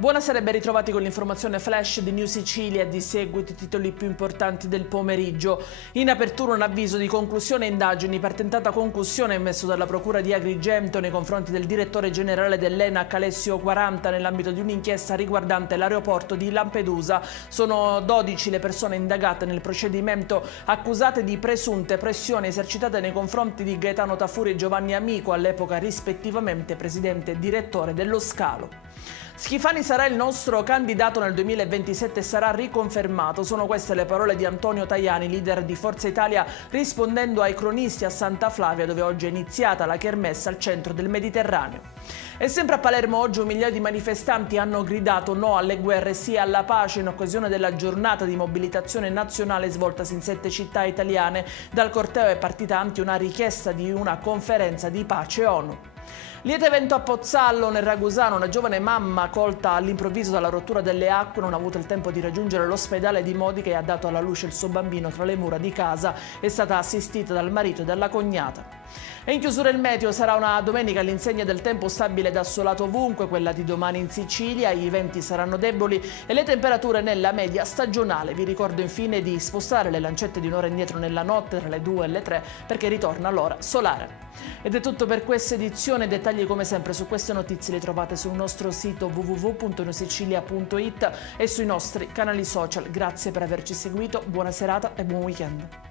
Buonasera e ben ritrovati con l'informazione flash di New Sicilia. Di seguito i titoli più importanti del pomeriggio. In apertura un avviso di conclusione indagini per tentata concussione emesso dalla Procura di Agrigento nei confronti del direttore generale dell'ENAC Alessio 40 nell'ambito di un'inchiesta riguardante l'aeroporto di Lampedusa. Sono 12 le persone indagate nel procedimento accusate di presunte pressioni esercitate nei confronti di Gaetano Tafuri e Giovanni Amico, all'epoca rispettivamente presidente e direttore dello Scalo. Schifani sarà il nostro candidato nel 2027 e sarà riconfermato. Sono queste le parole di Antonio Tajani, leader di Forza Italia, rispondendo ai cronisti a Santa Flavia, dove oggi è iniziata la kermesse al centro del Mediterraneo. E sempre a Palermo oggi 1 migliaio di manifestanti hanno gridato no alle guerre, sì alla pace in occasione della giornata di mobilitazione nazionale svoltasi in 7 città italiane. Dal corteo è partita anche una richiesta di una conferenza di pace ONU. Liete evento a Pozzallo, nel Ragusano. Una giovane mamma colta all'improvviso dalla rottura delle acque non ha avuto il tempo di raggiungere l'ospedale di Modica e ha dato alla luce il suo bambino tra le mura di casa. È stata assistita dal marito e dalla cognata. E in chiusura il meteo: sarà una domenica all'insegna del tempo stabile ed assolato ovunque, quella di domani in Sicilia. I venti saranno deboli e le temperature nella media stagionale. Vi ricordo infine di spostare le lancette di un'ora indietro nella notte tra le 2 e le 3 perché ritorna l'ora solare. Ed è tutto per questa edizione. Dettagli come sempre su queste notizie li trovate sul nostro sito www.newsicilia.it e sui nostri canali social. Grazie per averci seguito, buona serata e buon weekend.